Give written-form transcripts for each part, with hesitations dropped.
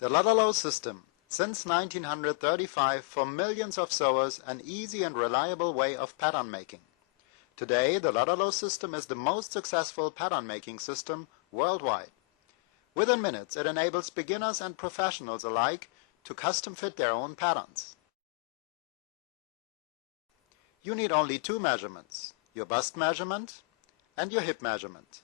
The Lutterloh system, since 1935, for millions of sewers, an easy and reliable way of pattern making. Today, the Lutterloh system is the most successful pattern making system worldwide. Within minutes, it enables beginners and professionals alike to custom fit their own patterns. You need only two measurements, your bust measurement and your hip measurement.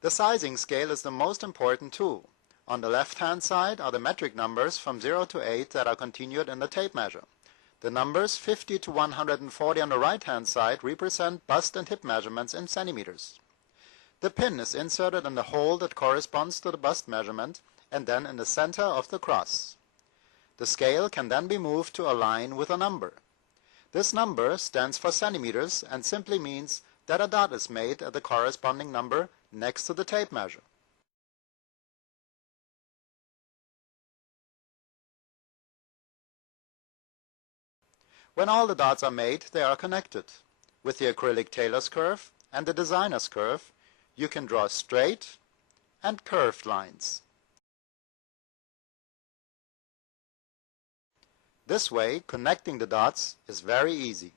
The sizing scale is the most important tool. On the left-hand side are the metric numbers from 0 to 8 that are continued in the tape measure. The numbers 50 to 140 on the right-hand side represent bust and hip measurements in centimeters. The pin is inserted in the hole that corresponds to the bust measurement and then in the center of the cross. The scale can then be moved to align with a number. This number stands for centimeters and simply means that a dot is made at the corresponding number next to the tape measure. When all the dots are made, they are connected. With the acrylic tailor's curve and the designer's curve, you can draw straight and curved lines. This way, connecting the dots is very easy.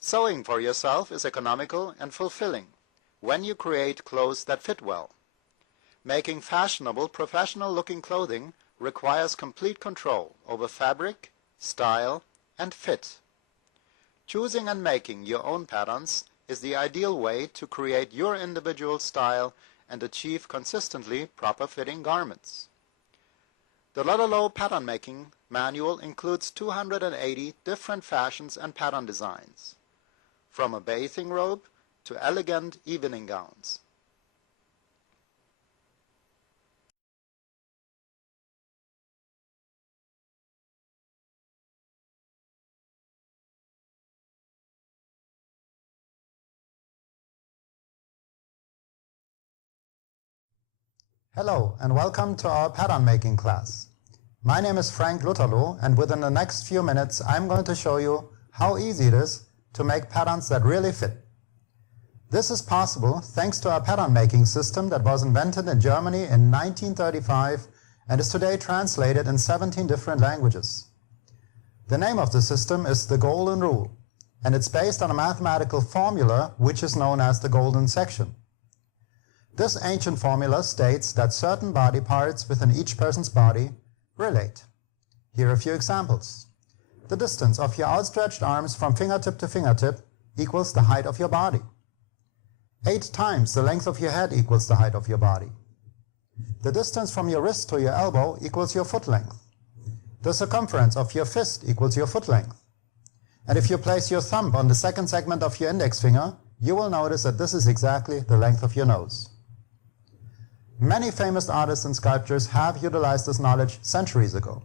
Sewing for yourself is economical and fulfilling when you create clothes that fit well. Making fashionable, professional-looking clothing requires complete control over fabric, style, and fit. Choosing and making your own patterns is the ideal way to create your individual style and achieve consistently proper-fitting garments. The Lutterloh Pattern Making Manual includes 280 different fashions and pattern designs, from a bathing robe to elegant evening gowns. Hello and welcome to our pattern making class. My name is Frank Lutterloh, and within the next few minutes I'm going to show you how easy it is to make patterns that really fit. This is possible thanks to our pattern making system that was invented in Germany in 1935 and is today translated in 17 different languages. The name of the system is the Golden Rule, and it's based on a mathematical formula which is known as the golden section. This ancient formula states that certain body parts within each person's body relate. Here are a few examples. The distance of your outstretched arms from fingertip to fingertip equals the height of your body. 8 times the length of your head equals the height of your body. The distance from your wrist to your elbow equals your foot length. The circumference of your fist equals your foot length. And if you place your thumb on the second segment of your index finger, you will notice that this is exactly the length of your nose. Many famous artists and sculptors have utilized this knowledge centuries ago.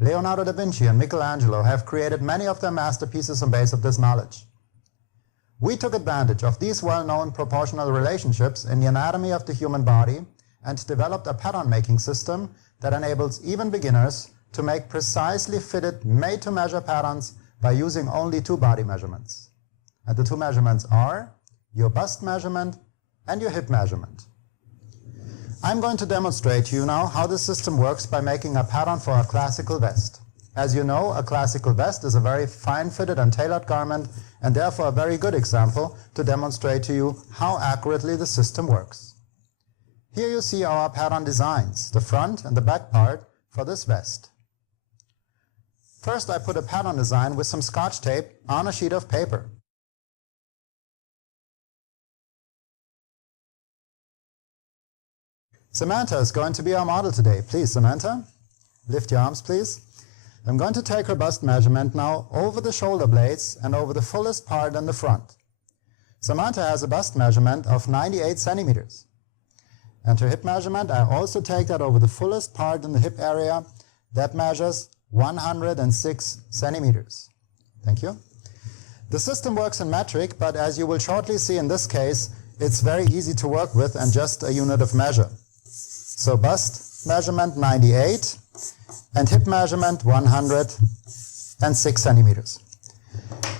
Leonardo da Vinci and Michelangelo have created many of their masterpieces on base of this knowledge. We took advantage of these well-known proportional relationships in the anatomy of the human body and developed a pattern-making system that enables even beginners to make precisely fitted, made-to-measure patterns by using only 2 body measurements. And the 2 measurements are your bust measurement and your hip measurement. I'm going to demonstrate to you now how this system works by making a pattern for a classical vest. As you know, a classical vest is a very fine-fitted and tailored garment, and therefore a very good example to demonstrate to you how accurately the system works. Here you see our pattern designs, the front and the back part for this vest. First, I put a pattern design with some Scotch tape on a sheet of paper. Samantha is going to be our model today. Please, Samantha, lift your arms, please. I'm going to take her bust measurement now over the shoulder blades and over the fullest part in the front. Samantha has a bust measurement of 98 centimeters. And her hip measurement, I also take that over the fullest part in the hip area. That measures 106 centimeters. Thank you. The system works in metric, but as you will shortly see in this case, it's very easy to work with and just a unit of measure. So bust measurement 98 and hip measurement 106 centimeters.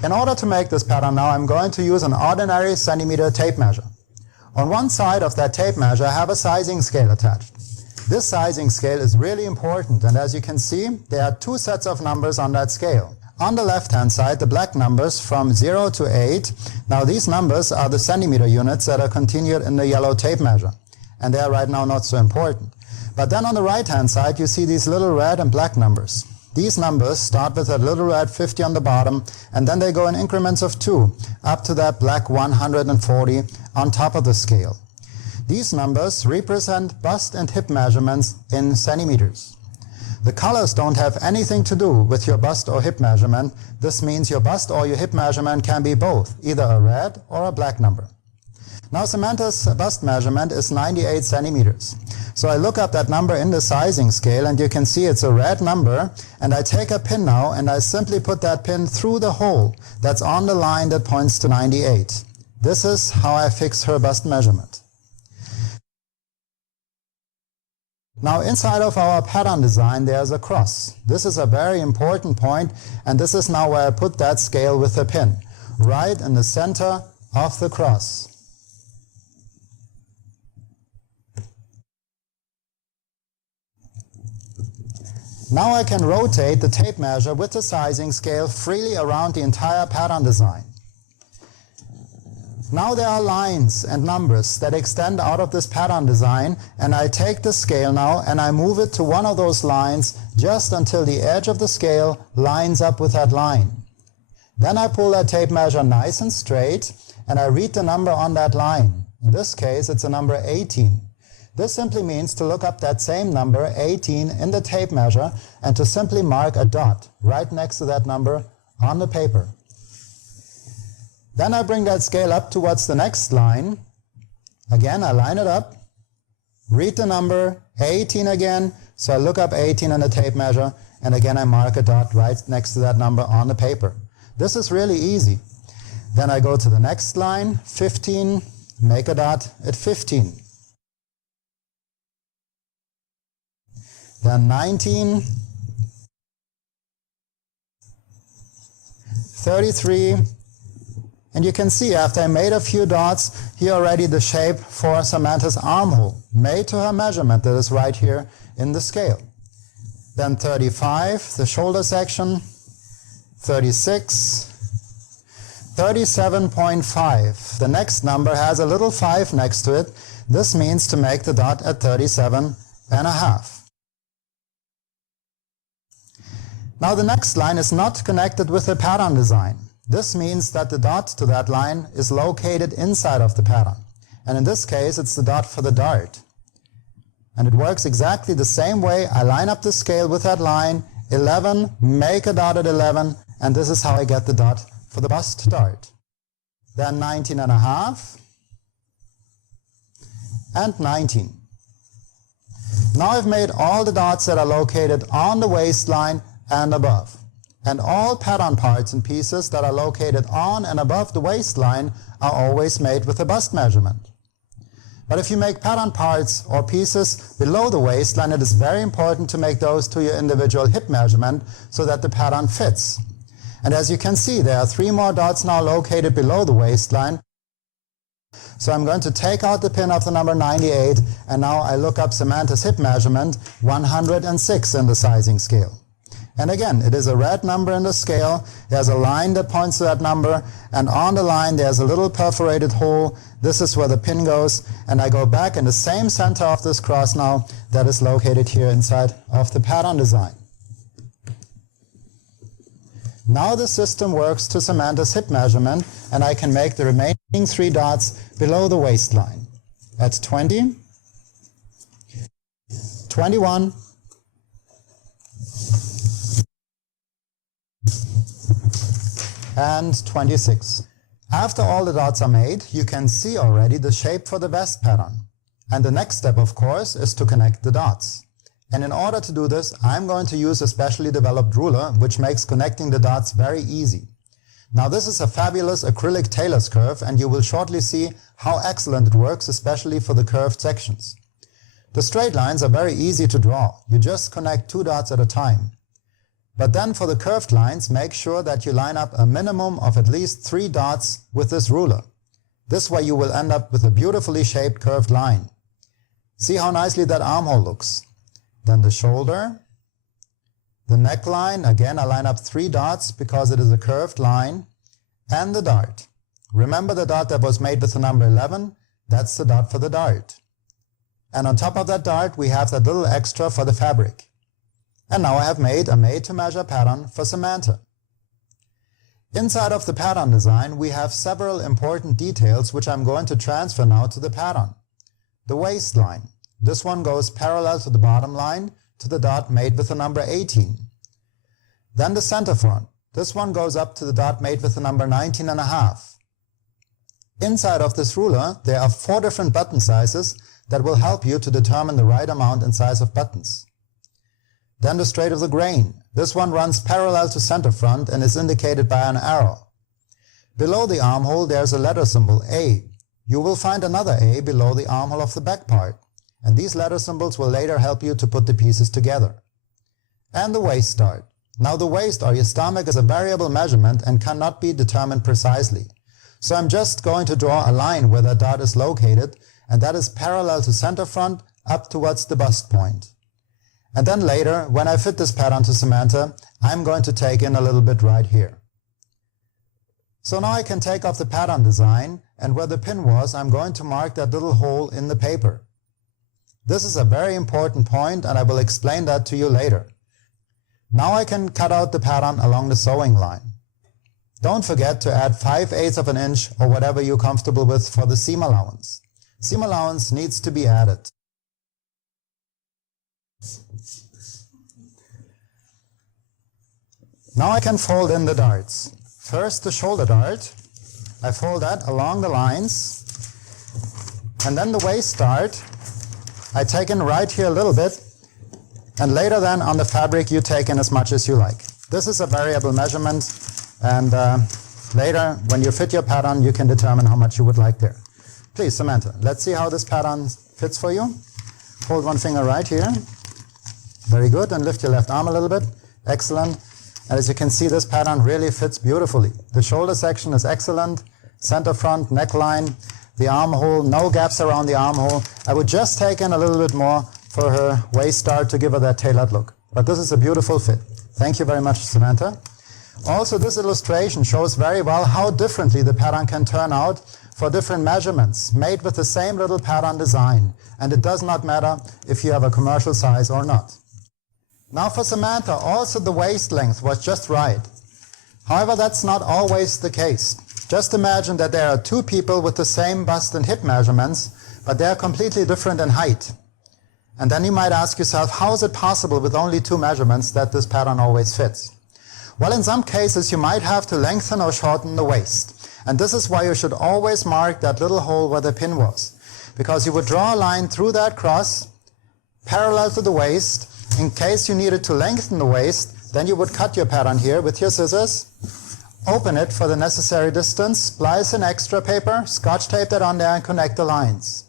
In order to make this pattern now, I'm going to use an ordinary centimeter tape measure. On one side of that tape measure I have a sizing scale attached. This sizing scale is really important, and as you can see, there are two sets of numbers on that scale. On the left-hand side, the black numbers from 0 to 8. Now these numbers are the centimeter units that are continued in the yellow tape measure, and they are right now not so important. But then on the right-hand side, you see these little red and black numbers. These numbers start with a little red 50 on the bottom, and then they go in increments of 2, up to that black 140 on top of the scale. These numbers represent bust and hip measurements in centimeters. The colors don't have anything to do with your bust or hip measurement. This means your bust or your hip measurement can be both, either a red or a black number. Now Samantha's bust measurement is 98 centimeters. So I look up that number in the sizing scale, and you can see it's a red number, and I take a pin now and I simply put that pin through the hole that's on the line that points to 98. This is how I fix her bust measurement. Now inside of our pattern design there's a cross. This is a very important point, and this is now where I put that scale with the pin, right in the center of the cross. Now I can rotate the tape measure with the sizing scale freely around the entire pattern design. Now there are lines and numbers that extend out of this pattern design, and I take the scale now and I move it to one of those lines just until the edge of the scale lines up with that line. Then I pull that tape measure nice and straight and I read the number on that line. In this case it's a number 18. This simply means to look up that same number 18 in the tape measure and to simply mark a dot right next to that number on the paper. Then I bring that scale up towards the next line. Again, I line it up, read the number 18 again, so I look up 18 in the tape measure, and again I mark a dot right next to that number on the paper. This is really easy. Then I go to the next line, 15, make a dot at 15. Then 19, 33, and you can see after I made a few dots, here already the shape for Samantha's armhole, made to her measurement that is right here in the scale. Then 35, the shoulder section, 36, 37.5. The next number has a little 5 next to it. This means to make the dot at 37.5. Now the next line is not connected with the pattern design. This means that the dot to that line is located inside of the pattern. And in this case it's the dot for the dart. And it works exactly the same way. I line up the scale with that line, 11, make a dot at 11, and this is how I get the dot for the bust dart. Then 19.5 and 19. Now I've made all the dots that are located on the waistline and above. And all pattern parts and pieces that are located on and above the waistline are always made with a bust measurement. But if you make pattern parts or pieces below the waistline, it is very important to make those to your individual hip measurement so that the pattern fits. And as you can see, there are 3 more dots now located below the waistline. So I'm going to take out the pin of the number 98, and now I look up Samantha's hip measurement, 106 in the sizing scale. And again, it is a red number in the scale. There's a line that points to that number, and on the line there's a little perforated hole. This is where the pin goes, and I go back in the same center of this cross now that is located here inside of the pattern design. Now the system works to Samantha's hip measurement, and I can make the remaining 3 dots below the waistline at 20, 21, and 26. After all the dots are made, you can see already the shape for the vest pattern. And the next step, of course, is to connect the dots. And in order to do this, I'm going to use a specially developed ruler, which makes connecting the dots very easy. Now this is a fabulous acrylic tailor's curve, and you will shortly see how excellent it works, especially for the curved sections. The straight lines are very easy to draw. You just connect 2 dots at a time. But then for the curved lines, make sure that you line up a minimum of at least 3 dots with this ruler. This way you will end up with a beautifully shaped curved line. See how nicely that armhole looks. Then the shoulder, the neckline, again I line up 3 dots because it is a curved line, and the dart. Remember the dart that was made with the number 11? That's the dot for the dart. And on top of that dart we have that little extra for the fabric. And now I have made a made-to-measure pattern for Samantha. Inside of the pattern design we have several important details which I'm going to transfer now to the pattern. The waistline. This one goes parallel to the bottom line to the dot made with the number 18. Then the center front. This one goes up to the dot made with the number 19.5. Inside of this ruler there are 4 different button sizes that will help you to determine the right amount and size of buttons. Then the straight of the grain. This one runs parallel to center front and is indicated by an arrow. Below the armhole there is a letter symbol A. You will find another A below the armhole of the back part, and these letter symbols will later help you to put the pieces together. And the waist start. Now the waist or your stomach is a variable measurement and cannot be determined precisely. So I'm just going to draw a line where that dot is located, and that is parallel to center front up towards the bust point. And then later, when I fit this pattern to Samantha, I'm going to take in a little bit right here. So now I can take off the pattern design, and where the pin was, I'm going to mark that little hole in the paper. This is a very important point, and I will explain that to you later. Now I can cut out the pattern along the sewing line. Don't forget to add 5/8 of an inch or whatever you're comfortable with for the seam allowance. Seam allowance needs to be added. Now I can fold in the darts. First the shoulder dart. I fold that along the lines. And then the waist dart. I take in right here a little bit. And later then on the fabric you take in as much as you like. This is a variable measurement, and later when you fit your pattern you can determine how much you would like there. Please Samantha, let's see how this pattern fits for you. Hold one finger right here. Very good, and lift your left arm a little bit. Excellent. And as you can see, this pattern really fits beautifully. The shoulder section is excellent, center front, neckline, the armhole, no gaps around the armhole. I would just take in a little bit more for her waist dart to give her that tailored look. But this is a beautiful fit. Thank you very much, Samantha. Also, this illustration shows very well how differently the pattern can turn out for different measurements, made with the same little pattern design. And it does not matter if you have a commercial size or not. Now for Samantha, also the waist length was just right. However, that's not always the case. Just imagine that there are 2 people with the same bust and hip measurements, but they are completely different in height. And then you might ask yourself, how is it possible with only 2 measurements that this pattern always fits? Well, in some cases you might have to lengthen or shorten the waist. And this is why you should always mark that little hole where the pin was. Because you would draw a line through that cross, parallel to the waist. In case you needed to lengthen the waist, then you would cut your pattern here with your scissors, open it for the necessary distance, splice in extra paper, scotch tape that on there and connect the lines.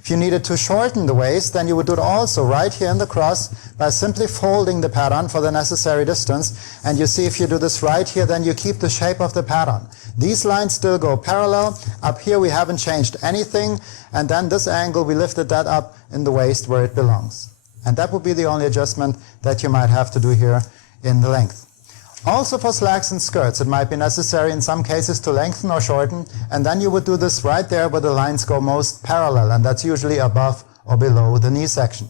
If you needed to shorten the waist, then you would do it also right here in the cross by simply folding the pattern for the necessary distance. And you see, if you do this right here, then you keep the shape of the pattern. These lines still go parallel. Up here we haven't changed anything, and then this angle we lifted that up in the waist where it belongs. And that would be the only adjustment that you might have to do here in the length. Also for slacks and skirts, it might be necessary in some cases to lengthen or shorten, and then you would do this right there where the lines go most parallel, and that's usually above or below the knee section.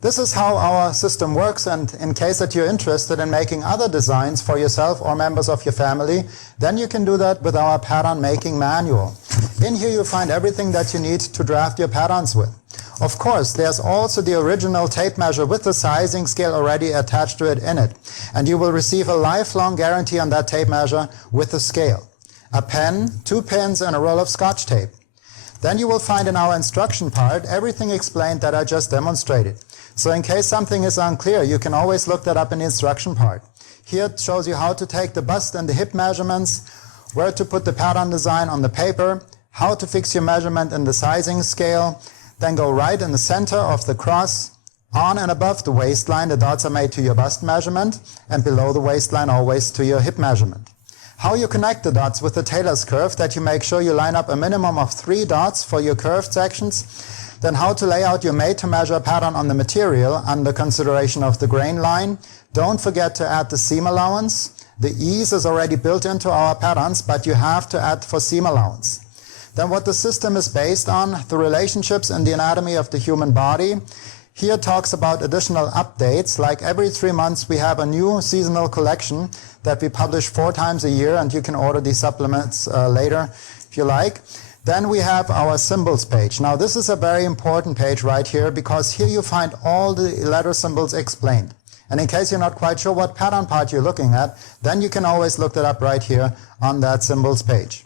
This is how our system works, and in case that you're interested in making other designs for yourself or members of your family, then you can do that with our pattern making manual. In here you find everything that you need to draft your patterns with. Of course, there's also the original tape measure with the sizing scale already attached to it in it. And you will receive a lifelong guarantee on that tape measure with the scale. A pen, 2 pins, and a roll of scotch tape. Then you will find in our instruction part everything explained that I just demonstrated. So in case something is unclear, you can always look that up in the instruction part. Here it shows you how to take the bust and the hip measurements, where to put the pattern design on the paper, how to fix your measurement in the sizing scale. then go right in the center of the cross. On and above the waistline, the dots are made to your bust measurement, and below the waistline always to your hip measurement. How you connect the dots with the Taylor's curve, that you make sure you line up a minimum of 3 dots for your curved sections. Then how to lay out your made-to-measure pattern on the material under consideration of the grain line. Don't forget to add the seam allowance. The ease is already built into our patterns, but you have to add for seam allowance. Then what the system is based on, the relationships in the anatomy of the human body. Here talks about additional updates, like every 3 months we have a new seasonal collection that we publish 4 times a year, and you can order these supplements later if you like. Then we have our symbols page. Now this is a very important page right here, because here you find all the letter symbols explained. And in case you're not quite sure what pattern part you're looking at, then you can always look that up right here on that symbols page.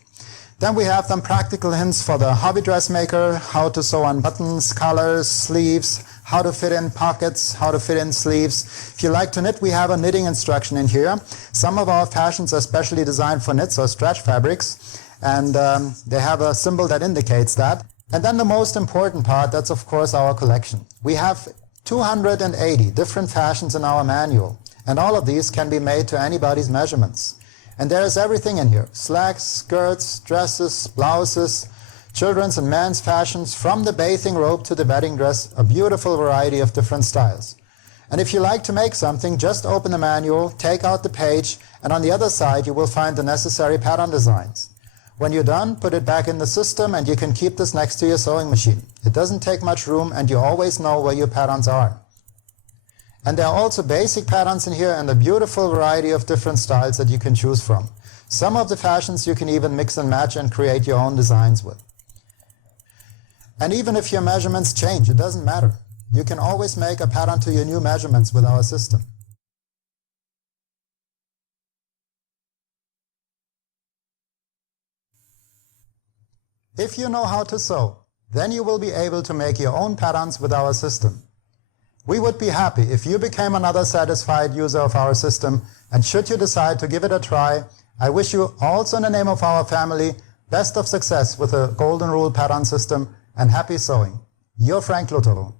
Then we have some practical hints for the hobby dressmaker, how to sew on buttons, collars, sleeves, how to fit in pockets, how to fit in sleeves. If you like to knit, we have a knitting instruction in here. Some of our fashions are specially designed for knits or stretch fabrics, and they have a symbol that indicates that. And then the most important part, that's of course our collection. We have 280 different fashions in our manual, and all of these can be made to anybody's measurements. And there is everything in here: slacks, skirts, dresses, blouses, children's and men's fashions, from the bathing robe to the wedding dress, a beautiful variety of different styles. And if you like to make something, just open the manual, take out the page, and on the other side you will find the necessary pattern designs. When you're done, put it back in the system, and you can keep this next to your sewing machine. It doesn't take much room, and you always know where your patterns are. And there are also basic patterns in here and a beautiful variety of different styles that you can choose from. Some of the fashions you can even mix and match and create your own designs with. And even if your measurements change, it doesn't matter. You can always make a pattern to your new measurements with our system. If you know how to sew, then you will be able to make your own patterns with our system. We would be happy if you became another satisfied user of our system, and should you decide to give it a try, I wish you, also in the name of our family, best of success with the Golden Rule Pattern System, and happy sewing. Your Frank Lutterloh.